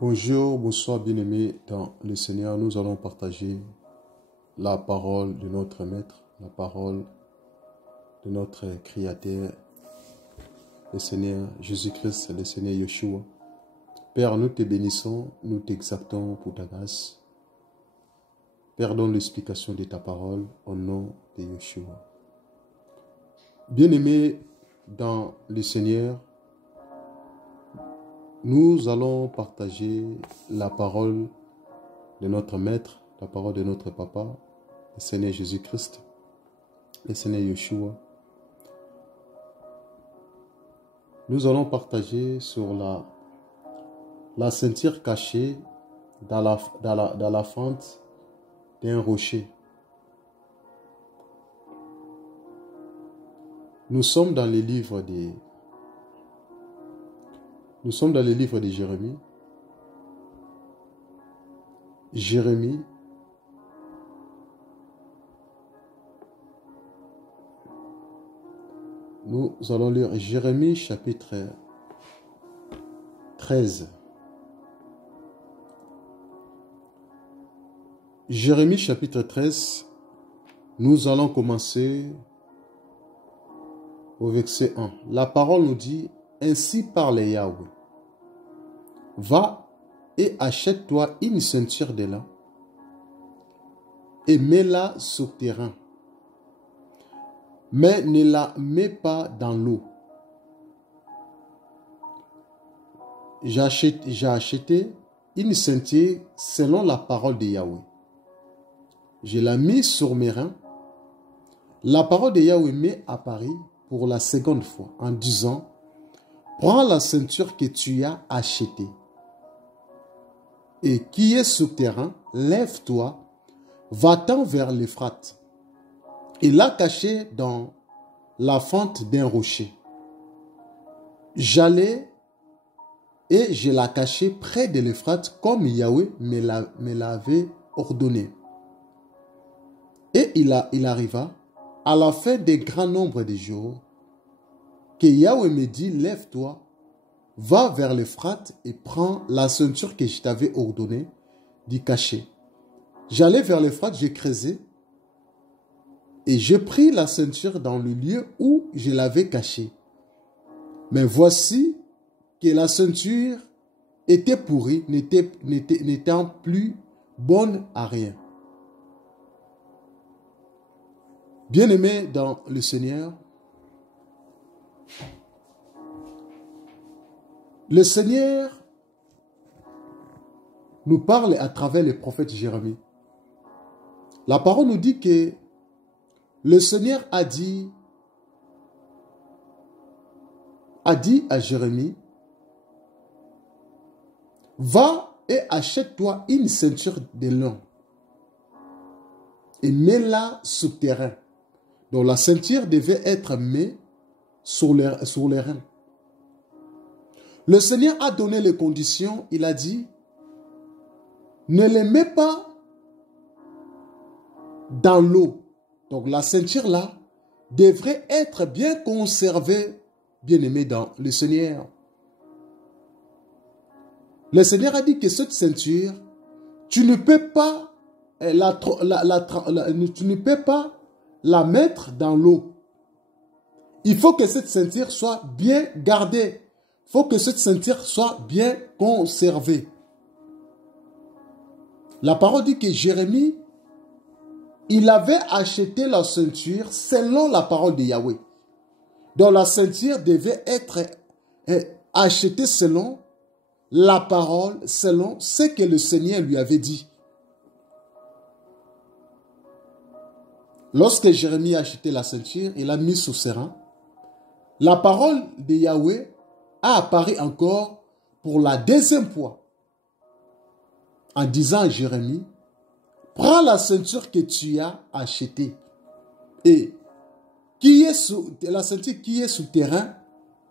Bonjour, bonsoir bien-aimés dans le Seigneur. Nous allons partager la parole de notre Maître, la parole de notre Créateur, le Seigneur Jésus-Christ, le Seigneur Yeshua. Père, nous te bénissons, nous t'exaltons pour ta grâce. Père, donne l'explication de ta parole au nom de Yeshua. Bien-aimés dans le Seigneur, nous allons partager la parole de notre Maître, la parole de notre Papa, le Seigneur Jésus-Christ, le Seigneur Yeshua. Nous allons partager sur la ceinture cachée dans la fente d'un rocher. Nous sommes dans les livres de Jérémie. Jérémie, nous allons lire Jérémie chapitre 13. Jérémie chapitre 13, nous allons commencer au verset 1. La parole nous dit: ainsi parle Yahweh. Va et achète-toi une ceinture de lin et mets-la sur tes reins. Mais ne la mets pas dans l'eau. J'ai acheté une ceinture selon la parole de Yahweh. Je l'ai mise sur mes reins. La parole de Yahweh m'est apparue pour la seconde fois en disant: prends la ceinture que tu as achetée et qui est sur tes reins, lève-toi, va-t'en vers l'Euphrate et la cacher dans la fente d'un rocher. J'allais et je la cachai près de l'Euphrate comme Yahweh me l'avait ordonné. Et il arriva à la fin d'un grand nombre de jours que Yahweh me dit: lève-toi, va vers l'Euphrate et prends la ceinture que je t'avais ordonné d'y cacher. J'allais vers l'Euphrate, je creusai et je pris la ceinture dans le lieu où je l'avais cachée. Mais voici que la ceinture était pourrie, n'étant plus bonne à rien. Bien-aimés dans le Seigneur, le Seigneur nous parle à travers le prophète Jérémie. La parole nous dit que le Seigneur a dit à Jérémie: va et achète-toi une ceinture de lin et mets-la sur tes reins. Donc la ceinture devait être mise sur les reins. Le Seigneur a donné les conditions. Il a dit: ne les mets pas dans l'eau. Donc la ceinture là devrait être bien conservée, bien aimée dans le Seigneur. Le Seigneur a dit que cette ceinture, tu ne peux pas la mettre dans l'eau. Il faut que cette ceinture soit bien gardée. Il faut que cette ceinture soit bien conservée. La parole dit que Jérémie, il avait acheté la ceinture selon la parole de Yahweh. Donc la ceinture devait être achetée selon la parole, selon ce que le Seigneur lui avait dit. Lorsque Jérémie a acheté la ceinture, il l'a mis sur ses reins. La parole de Yahweh a apparu encore pour la deuxième fois en disant à Jérémie: prends la ceinture que tu as achetée et la ceinture qui est sous tes reins.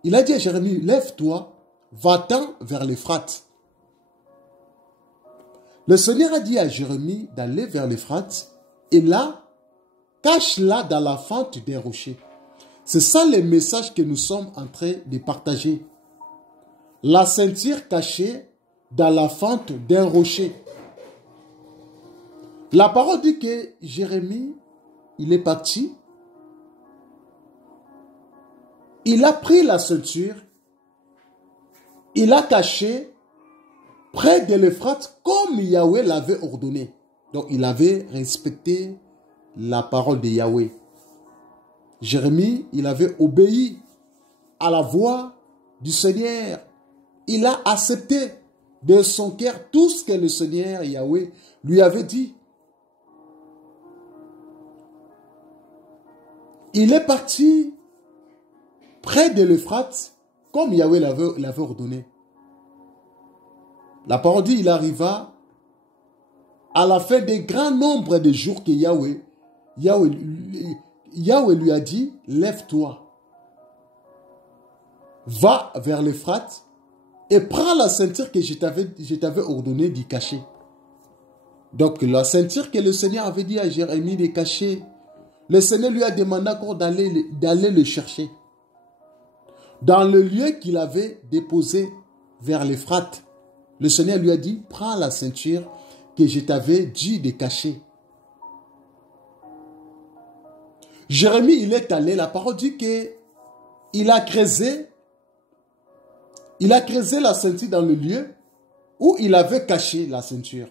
Il a dit à Jérémie: lève-toi, va-t'en vers l'Euphrate. Le Seigneur a dit à Jérémie d'aller vers l'Euphrate et là, cache-la dans la fente des rochers. C'est ça le message que nous sommes en train de partager. La ceinture cachée dans la fente d'un rocher. La parole dit que Jérémie, il est parti. Il a pris la ceinture. Il a caché près de l'Euphrate comme Yahweh l'avait ordonné. Donc il avait respecté la parole de Yahweh. Jérémie, il avait obéi à la voix du Seigneur. Il a accepté de son cœur tout ce que le Seigneur Yahweh lui avait dit. Il est parti près de l'Euphrate comme Yahweh l'avait ordonné. La parole dit, il arriva à la fin des grands nombres de jours que Yahweh lui a dit, lève-toi, va vers l'Euphrate et prends la ceinture que je t'avais ordonné d'y cacher. Donc la ceinture que le Seigneur avait dit à Jérémie de cacher, le Seigneur lui a demandé encore d'aller le chercher dans le lieu qu'il avait déposé vers l'Euphrate. Le Seigneur lui a dit, prends la ceinture que je t'avais dit de cacher. Jérémie, il est allé, la parole dit qu'il a creusé la ceinture dans le lieu où il avait caché la ceinture.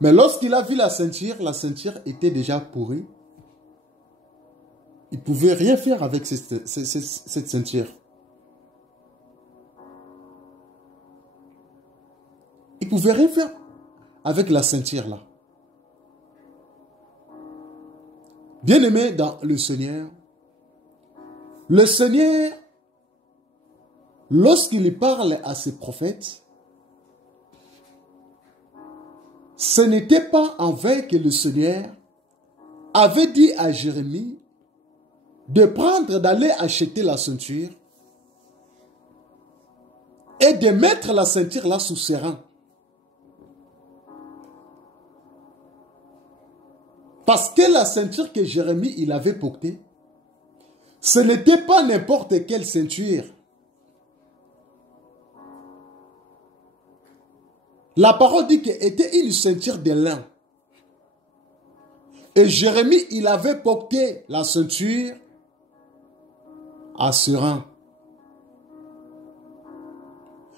Mais lorsqu'il a vu la ceinture était déjà pourrie. Il ne pouvait rien faire avec cette ceinture. Il ne pouvait rien faire avec la ceinture là. Bien-aimé dans le Seigneur, lorsqu'il parle à ses prophètes, ce n'était pas en vain que le Seigneur avait dit à Jérémie d'aller acheter la ceinture et de mettre la ceinture là sous ses reins. Parce que la ceinture que Jérémie il avait portée, ce n'était pas n'importe quelle ceinture. La parole dit qu'elle était une ceinture de lin. Et Jérémie, il avait porté la ceinture à ce rein.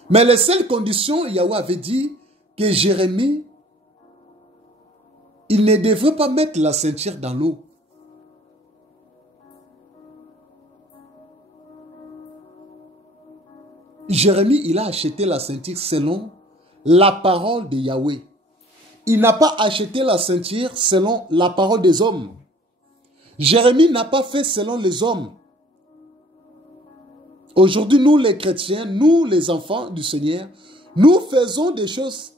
Mais les seules conditions, Yahweh avait dit que Jérémie, il ne devait pas mettre la ceinture dans l'eau. Jérémie, il a acheté la ceinture selon la parole de Yahweh. Il n'a pas acheté la ceinture selon la parole des hommes. Jérémie n'a pas fait selon les hommes. Aujourd'hui, nous les chrétiens, nous les enfants du Seigneur, nous faisons des choses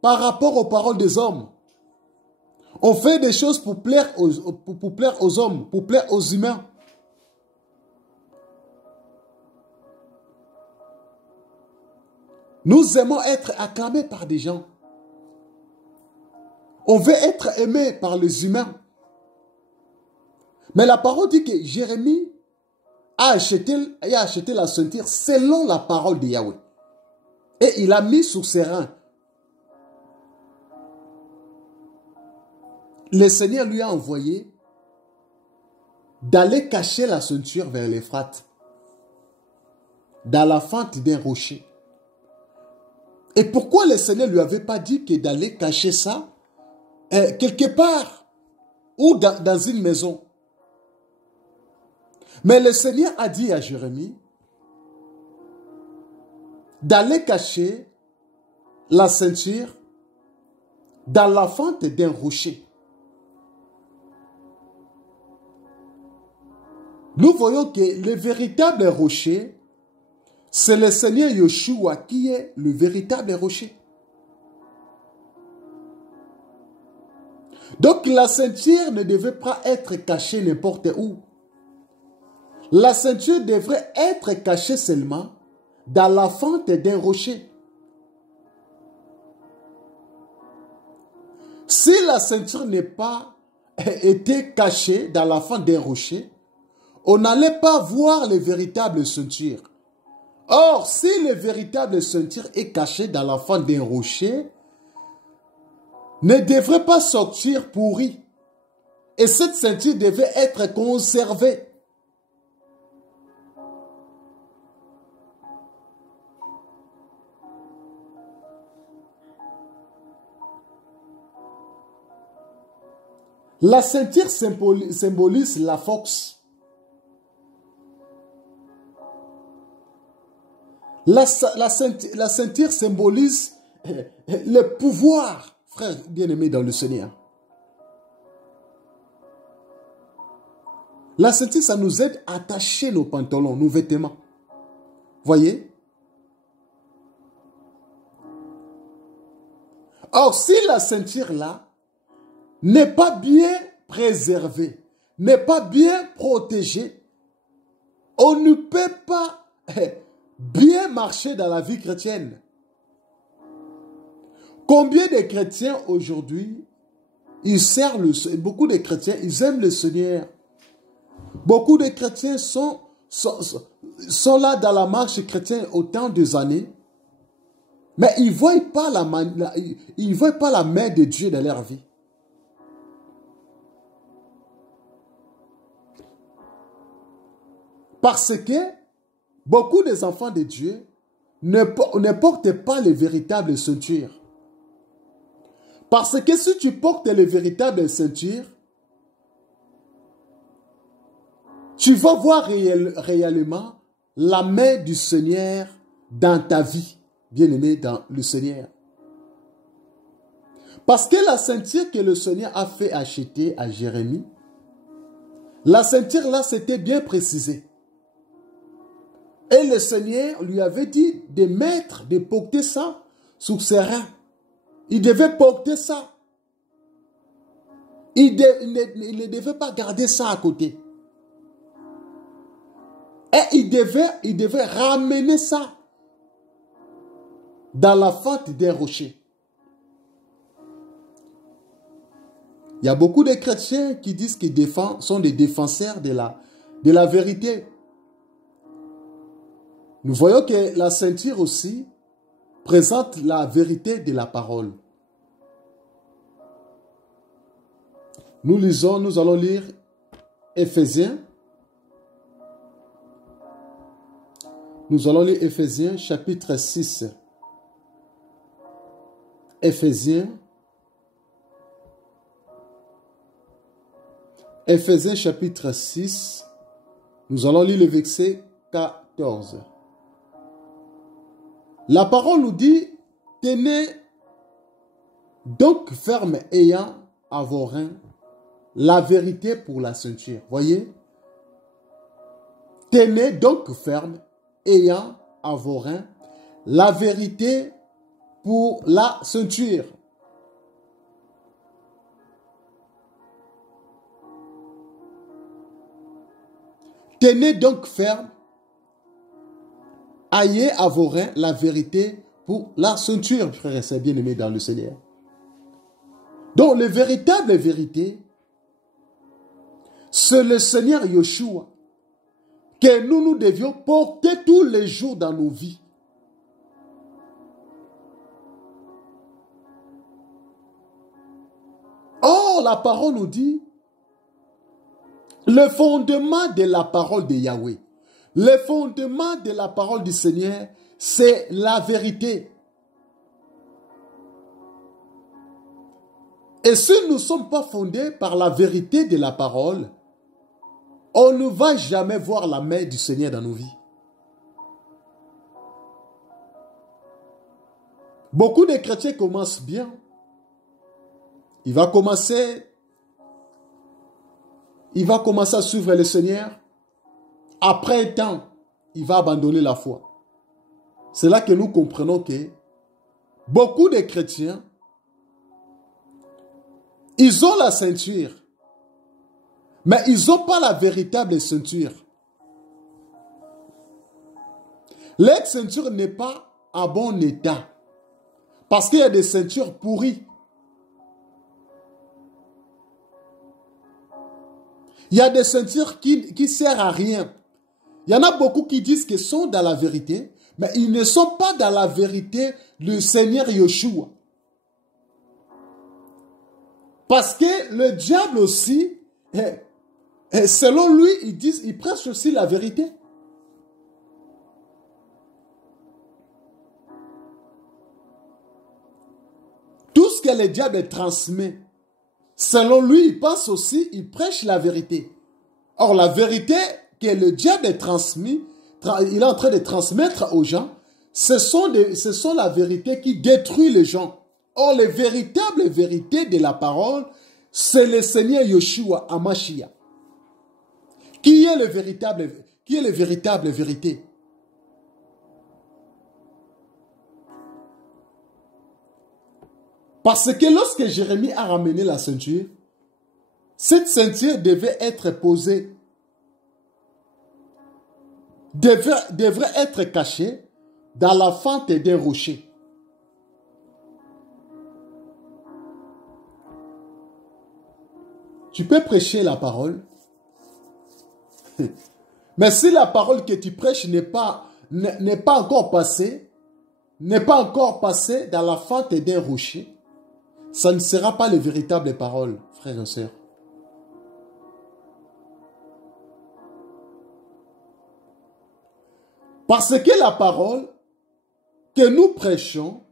par rapport aux paroles des hommes. On fait des choses pour plaire aux hommes, pour plaire aux humains. Nous aimons être acclamés par des gens. On veut être aimé par les humains. Mais la parole dit que Jérémie a acheté la ceinture selon la parole de Yahweh. Et il a mis sur ses reins. Le Seigneur lui a envoyé d'aller cacher la ceinture vers l'Euphrate, dans la fente d'un rocher. Et pourquoi le Seigneur ne lui avait pas dit que d'aller cacher ça quelque part ou dans une maison? Mais le Seigneur a dit à Jérémie d'aller cacher la ceinture dans la fente d'un rocher. Nous voyons que le véritable rocher, c'est le Seigneur Yeshua qui est le véritable rocher. Donc la ceinture ne devait pas être cachée n'importe où. La ceinture devrait être cachée seulement dans la fente d'un rocher. Si la ceinture n'est pas été cachée dans la fente d'un rocher, on n'allait pas voir les véritables ceintures. Or, si le véritable ceinture est caché dans la fente d'un rocher, ne devrait pas sortir pourri. Et cette ceinture devait être conservée. La ceinture symbolise la force. La ceinture symbolise le pouvoir, frère bien-aimé dans le Seigneur. La ceinture, ça nous aide à attacher nos pantalons, nos vêtements. Voyez? Or, si la ceinture là n'est pas bien préservée, n'est pas bien protégée, on ne peut pas bien marcher dans la vie chrétienne. Combien de chrétiens aujourd'hui, ils servent beaucoup de chrétiens, ils aiment le Seigneur. Beaucoup de chrétiens sont là dans la marche chrétienne autant de années, mais ils ne voient pas la main de Dieu dans leur vie. Parce que beaucoup des enfants de Dieu ne portent pas les véritables ceintures. Parce que si tu portes les véritables ceintures, tu vas voir réellement la main du Seigneur dans ta vie, bien-aimé dans le Seigneur. Parce que la ceinture que le Seigneur a fait acheter à Jérémie, la ceinture là, c'était bien précisé. Et le Seigneur lui avait dit de porter ça sur ses reins. Il devait porter ça. Il ne devait pas garder ça à côté. Et il devait ramener ça dans la fente des rochers. Il y a beaucoup de chrétiens qui disent qu'ils sont des défenseurs de la vérité. Nous voyons que la ceinture aussi présente la vérité de la parole. Nous allons lire Éphésiens. Nous allons lire Éphésiens chapitre 6. Éphésiens chapitre 6. Nous allons lire le verset 14. La parole nous dit, tenez donc ferme ayant à vos reins la vérité pour la ceinture. Voyez? Tenez donc ferme ayant à vos reins la vérité pour la ceinture. Tenez donc ferme, ayez à vos reins la vérité pour la ceinture, frères et sœurs bien-aimés dans le Seigneur. Donc, la véritable vérité, c'est le Seigneur Yeshua que nous devions porter tous les jours dans nos vies. Or, la parole nous dit, le fondement de la parole de Yahweh, le fondement de la parole du Seigneur, c'est la vérité. Et si nous ne sommes pas fondés par la vérité de la parole, on ne va jamais voir la main du Seigneur dans nos vies. Beaucoup de chrétiens commencent bien. Il va commencer à suivre le Seigneur. Après un temps, il va abandonner la foi. C'est là que nous comprenons que beaucoup de chrétiens, ils ont la ceinture, mais ils n'ont pas la véritable ceinture. Leur ceinture n'est pas en bon état, parce qu'il y a des ceintures pourries. Il y a des ceintures qui ne servent à rien. Il y en a beaucoup qui disent qu'ils sont dans la vérité, Mais ils ne sont pas dans la vérité le Seigneur Yeshua. Parce que le diable aussi, selon lui, il prêche aussi la vérité. Tout ce que le diable transmet, selon lui, il pense aussi, il prêche la vérité. Or, la vérité que le diable transmet, il est en train de transmettre aux gens, ce sont la vérité qui détruit les gens. Or, les véritables vérités de la parole, c'est le Seigneur Yeshua Hamashiach. Qui est le véritable vérité? Parce que lorsque Jérémie a ramené la ceinture, cette ceinture devait être posée, devrait être cachée dans la fente d'un rocher. Tu peux prêcher la parole, mais si la parole que tu prêches n'est pas encore passée, dans la fente d'un rocher, ça ne sera pas les véritables paroles, frères et sœurs. Parce que la parole que nous prêchons,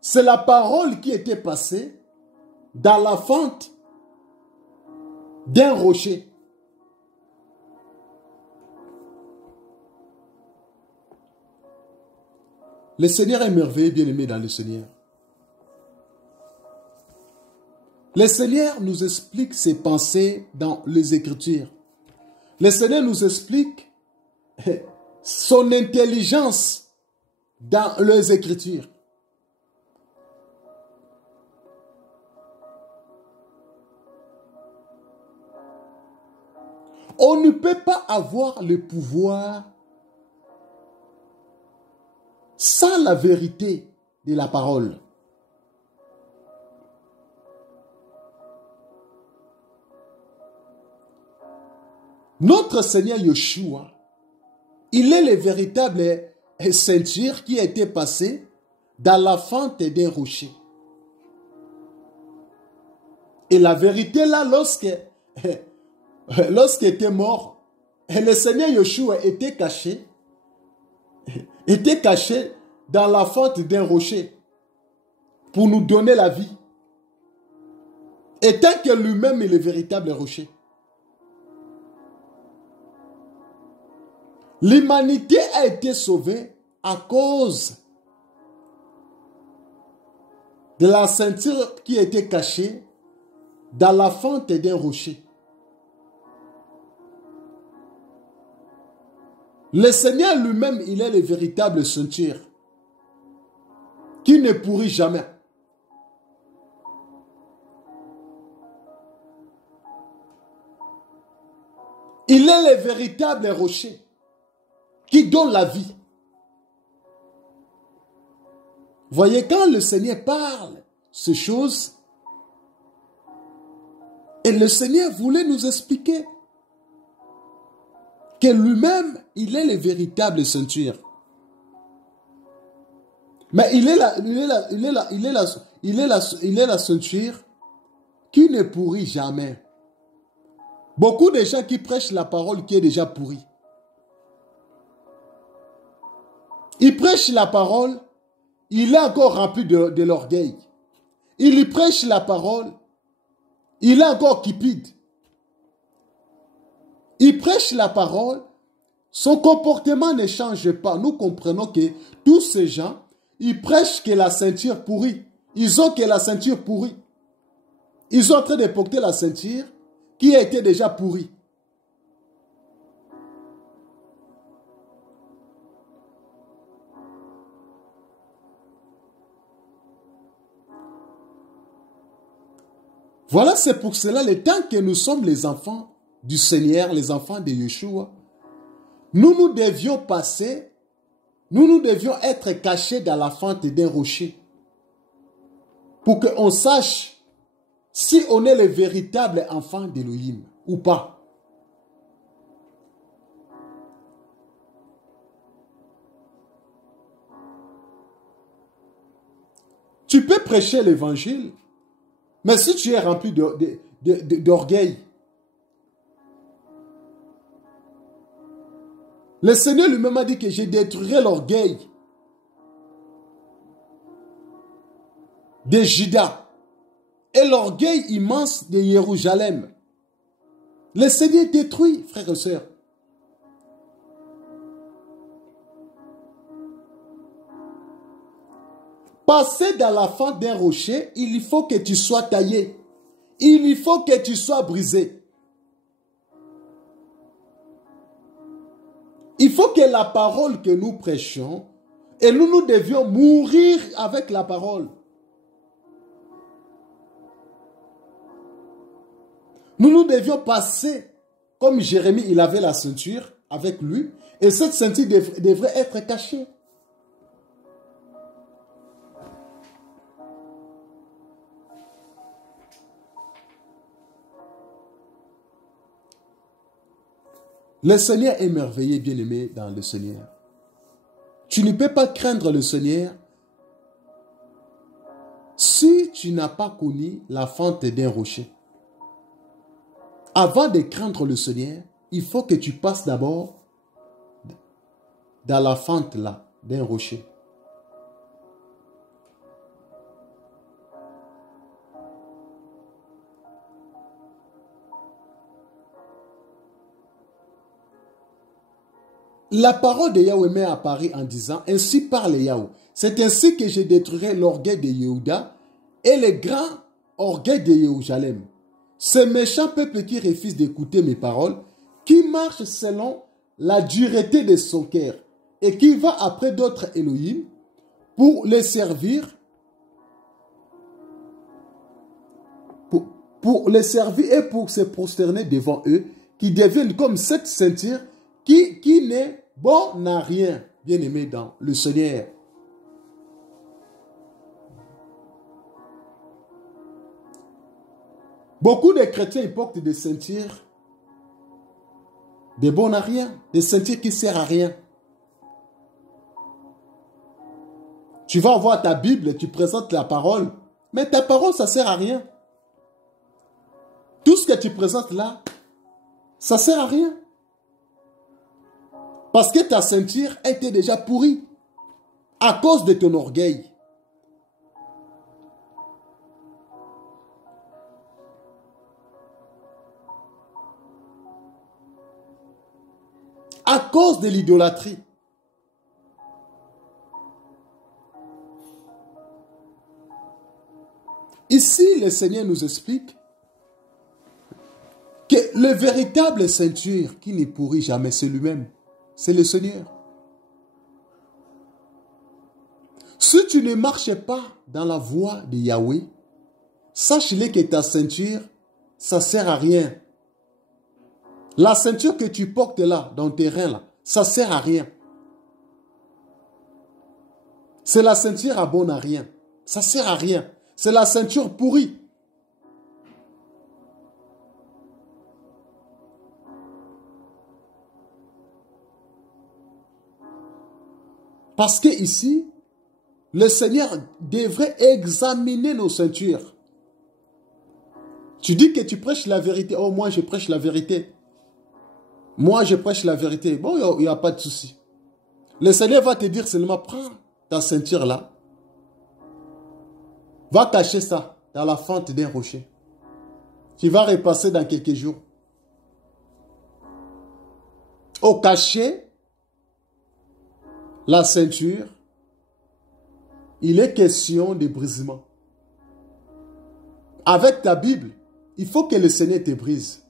c'est la parole qui était passée dans la fente d'un rocher. Le Seigneur est merveilleux, bien-aimé dans le Seigneur. Le Seigneur nous explique ses pensées dans les Écritures. Le Seigneur nous explique son intelligence dans les Écritures. On ne peut pas avoir le pouvoir sans la vérité de la parole. Notre Seigneur Yeshua, il est le véritable ceinture qui a été passée dans la fente d'un rocher. Et la vérité là, lorsqu'il était mort, le Seigneur Yeshua était caché dans la fente d'un rocher pour nous donner la vie. Et tant que lui-même est le véritable rocher. L'humanité a été sauvée à cause de la ceinture qui était cachée dans la fente d'un rocher. Le Seigneur lui-même, il est le véritable ceinture qui ne pourrit jamais. Il est le véritable rocher qui donne la vie. Voyez, quand le Seigneur parle ces choses, et le Seigneur voulait nous expliquer que lui-même, il est le véritable ceinture. Mais il est la ceinture qui ne pourrit jamais. Beaucoup de gens qui prêchent la parole qui est déjà pourrie. Il prêche la parole, il est encore rempli de l'orgueil. Il prêche la parole, il est encore cupide. Il prêche la parole, son comportement ne change pas. Nous comprenons que tous ces gens, ils prêchent que la ceinture pourrit. Ils ont que la ceinture pourrit. Ils sont en train de porter la ceinture qui a été déjà pourrie. Voilà, c'est pour cela, le temps que nous sommes les enfants du Seigneur, les enfants de Yeshua, nous devions passer, nous devions être cachés dans la fente d'un rocher pour qu'on sache si on est le véritable enfant d'Élohim ou pas. Tu peux prêcher l'évangile, mais si tu es rempli d'orgueil, le Seigneur lui-même a dit que je détruirai l'orgueil de Juda et l'orgueil immense de Jérusalem. Le Seigneur détruit, frères et sœurs. Passer dans la fente d'un rocher, il faut que tu sois taillé. Il faut que tu sois brisé. Il faut que la parole que nous prêchons, et nous devions mourir avec la parole. Nous devions passer, comme Jérémie, il avait la ceinture avec lui, et cette ceinture devrait être cachée. Le Seigneur est merveilleux, bien-aimé dans le Seigneur. Tu ne peux pas craindre le Seigneur si tu n'as pas connu la fente d'un rocher. Avant de craindre le Seigneur, il faut que tu passes d'abord dans la fente là d'un rocher. La parole de Yahweh m'est apparue en disant, ainsi parle Yahweh. C'est ainsi que je détruirai l'orgueil de Yehuda et le grand orgueil de Jérusalem. Ce méchant peuple qui refuse d'écouter mes paroles, qui marche selon la dureté de son cœur et qui va après d'autres Elohim pour les servir, pour les servir et pour se prosterner devant eux, qui deviennent comme cette ceinture qui n'est bon à rien, bien aimé dans le Seigneur. Beaucoup de chrétiens ils portent des ceintures de bon à rien, des ceintures qui ne servent à rien. Tu vas avoir ta Bible, tu présentes la parole, mais ta parole, ça ne sert à rien. Tout ce que tu présentes là, ça ne sert à rien. Parce que ta ceinture était déjà pourrie à cause de ton orgueil. À cause de l'idolâtrie. Ici, le Seigneur nous explique que le véritable ceinture qui ne pourrit jamais, c'est lui-même. C'est le Seigneur. Si tu ne marches pas dans la voie de Yahweh, sache-le que ta ceinture, ça ne sert à rien. La ceinture que tu portes là, dans tes reins là, ça ne sert à rien. C'est la ceinture à bon à rien. Ça ne sert à rien. C'est la ceinture pourrie. Parce que ici, le Seigneur devrait examiner nos ceintures. Tu dis que tu prêches la vérité. Oh, moi je prêche la vérité. Moi je prêche la vérité. Bon, il n'y a pas de souci. Le Seigneur va te dire seulement, prends ta ceinture là. Va cacher ça dans la fente d'un rocher. Tu vas repasser dans quelques jours. Au cachet, la ceinture, il est question de brisement. Avec ta Bible, il faut que le Seigneur te brise.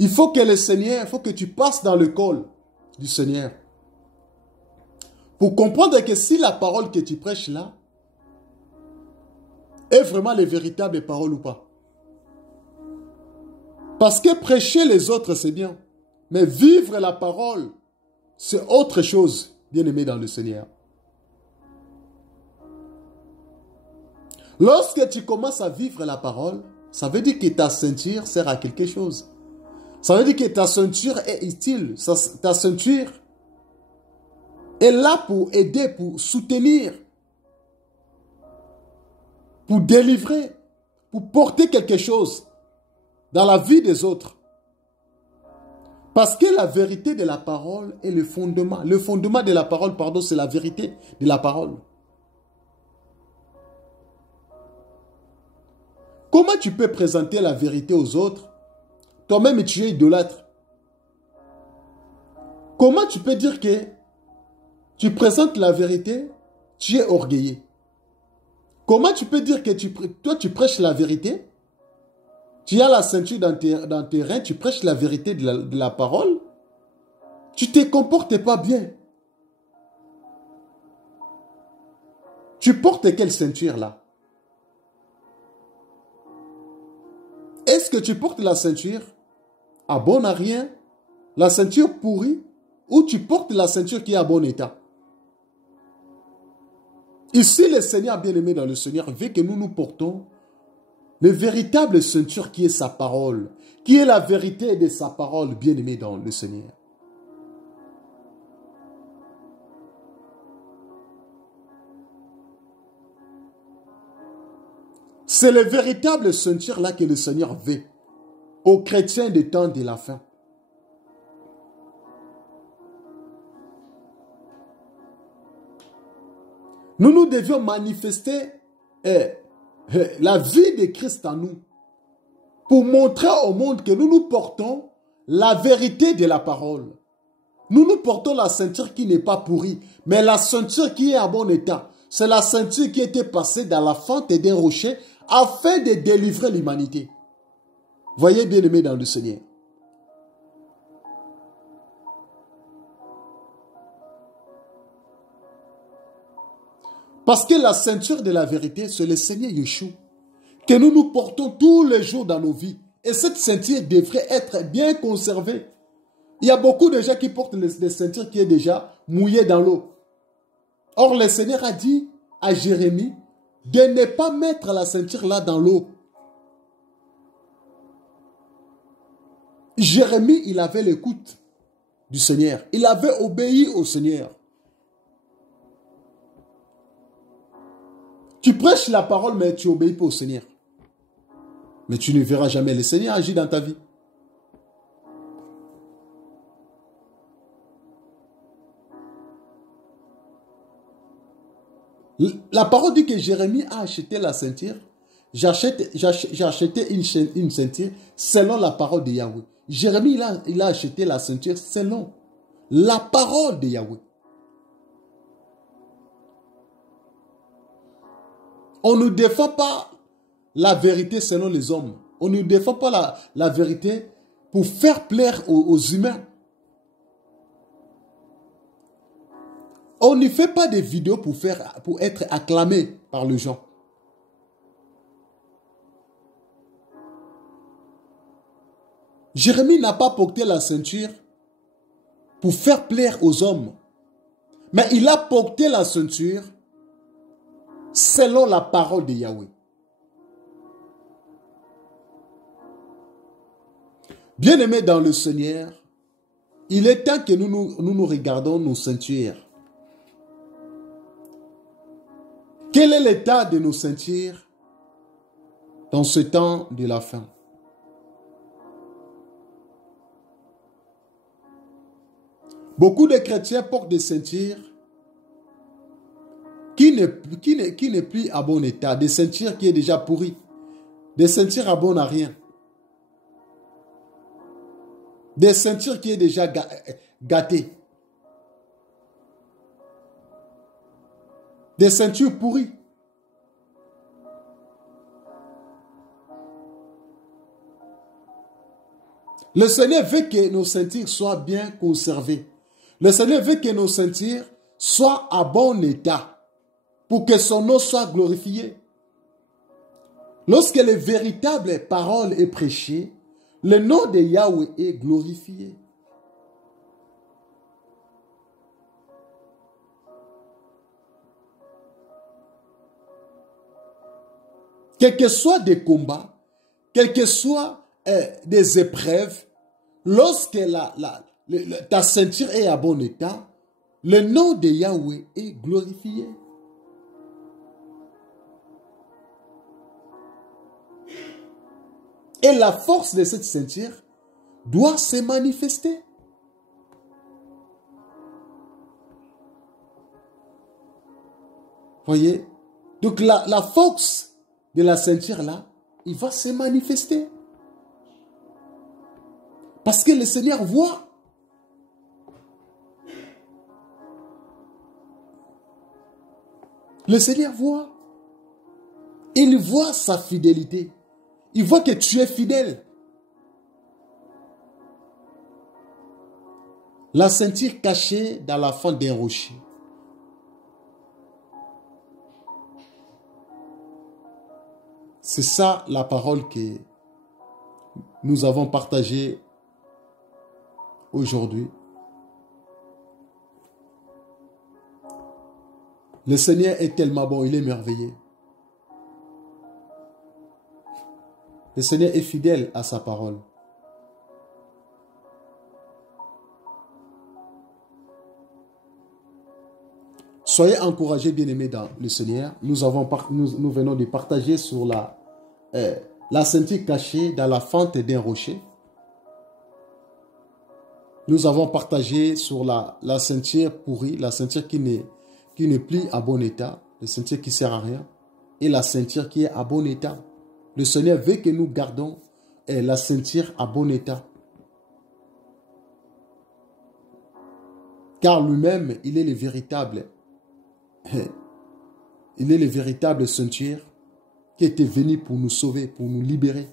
Il faut que le Seigneur, il faut que tu passes dans le col du Seigneur. Pour comprendre que si la parole que tu prêches là est vraiment les véritables paroles ou pas. Parce que prêcher les autres, c'est bien. Mais vivre la parole, c'est autre chose, bien-aimé dans le Seigneur. Lorsque tu commences à vivre la parole, ça veut dire que ta ceinture sert à quelque chose. Ça veut dire que ta ceinture est utile. Ta ceinture est là pour aider, pour soutenir, pour délivrer, pour porter quelque chose dans la vie des autres. Parce que la vérité de la parole est le fondement. Le fondement de la parole, pardon, c'est la vérité de la parole. Comment tu peux présenter la vérité aux autres? Toi-même, tu es idolâtre. Comment tu peux dire que tu présentes la vérité, tu es orgueilleux? Comment tu peux dire que toi, tu prêches la vérité? Tu as la ceinture dans tes reins, tu prêches la vérité de la parole? Tu ne te comportes pas bien. Tu portes quelle ceinture là? Est-ce que tu portes la ceinture à bon à rien, la ceinture pourrie, ou tu portes la ceinture qui est à bon état? Ici, le Seigneur bien-aimé dans le Seigneur veut que nous portons le véritable ceinture qui est sa parole, qui est la vérité de sa parole bien-aimé dans le Seigneur. C'est le véritable ceinture là que le Seigneur veut aux chrétiens des temps de la fin. Nous devions manifester la vie de Christ en nous pour montrer au monde que nous portons la vérité de la parole. Nous portons la ceinture qui n'est pas pourrie, mais la ceinture qui est à bon état. C'est la ceinture qui était passée dans la fente d'un rocher afin de délivrer l'humanité. Voyez bien-aimés dans le Seigneur. Parce que la ceinture de la vérité, c'est le Seigneur Yeshua que nous portons tous les jours dans nos vies. Et cette ceinture devrait être bien conservée. Il y a beaucoup de gens qui portent des ceintures qui est déjà mouillées dans l'eau. Or, le Seigneur a dit à Jérémie de ne pas mettre la ceinture là dans l'eau. Jérémie, il avait l'écoute du Seigneur. Il avait obéi au Seigneur. Tu prêches la parole, mais tu n'obéis pas au Seigneur. Mais tu ne verras jamais le Seigneur agir dans ta vie. La parole dit que Jérémie a acheté la ceinture. J'ai acheté une ceinture selon la parole de Yahweh. Jérémie, il a acheté la ceinture selon la parole de Yahweh. On ne défend pas la vérité selon les hommes. On ne défend pas la vérité pour faire plaire aux humains. On ne fait pas des vidéos pour être acclamé par les gens. Jérémie n'a pas porté la ceinture pour faire plaire aux hommes. Mais il a porté la ceinture selon la parole de Yahweh. Bien-aimés dans le Seigneur, il est temps que nous regardons nos ceintures. Quel est l'état de nos ceintures dans ce temps de la fin? Beaucoup de chrétiens portent des ceintures qui n'est plus à bon état, des ceintures qui est déjà pourries, des ceintures à bon à rien, des ceintures qui est déjà gâtées, des ceintures pourries. Le Seigneur veut que nos ceintures soient bien conservées. Le Seigneur veut que nos ceintures soient à bon état pour que son nom soit glorifié. Lorsque les véritables paroles est prêchée, le nom de Yahweh est glorifié. Quels que soient des combats, quels que soient des épreuves, lorsque ta ceinture est à bon état, le nom de Yahweh est glorifié. Et la force de cette ceinture doit se manifester. Voyez? Donc la force de la ceinture là, il va se manifester. Parce que le Seigneur voit. Le Seigneur voit. Il voit sa fidélité. Il voit que tu es fidèle. La ceinture cachée dans la fente d'un rocher. C'est ça la parole que nous avons partagée aujourd'hui. Le Seigneur est tellement bon, il est merveilleux. Le Seigneur est fidèle à sa parole. Soyez encouragés, bien-aimés dans le Seigneur. Nous venons de partager sur la ceinture cachée dans la fente d'un rocher. Nous avons partagé sur la ceinture pourrie, la ceinture qui n'est plus à bon état, la ceinture qui ne sert à rien, et la ceinture qui est à bon état. Le Seigneur veut que nous gardons la ceinture à bon état. Car lui-même, il est le véritable. Il est le véritable ceinture qui était venu pour nous sauver, pour nous libérer.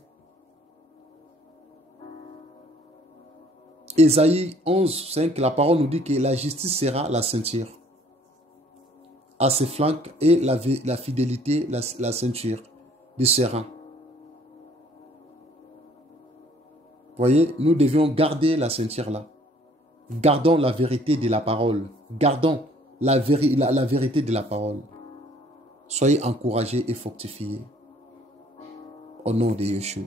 Ésaïe 11, 5, la parole nous dit que la justice sera la ceinture. À ses flancs et la fidélité, la ceinture de ses reins. Voyez, nous devions garder la ceinture là. Gardons la vérité de la parole. Gardons la vérité de la parole. Soyez encouragés et fortifiés. Au nom de Yeshua.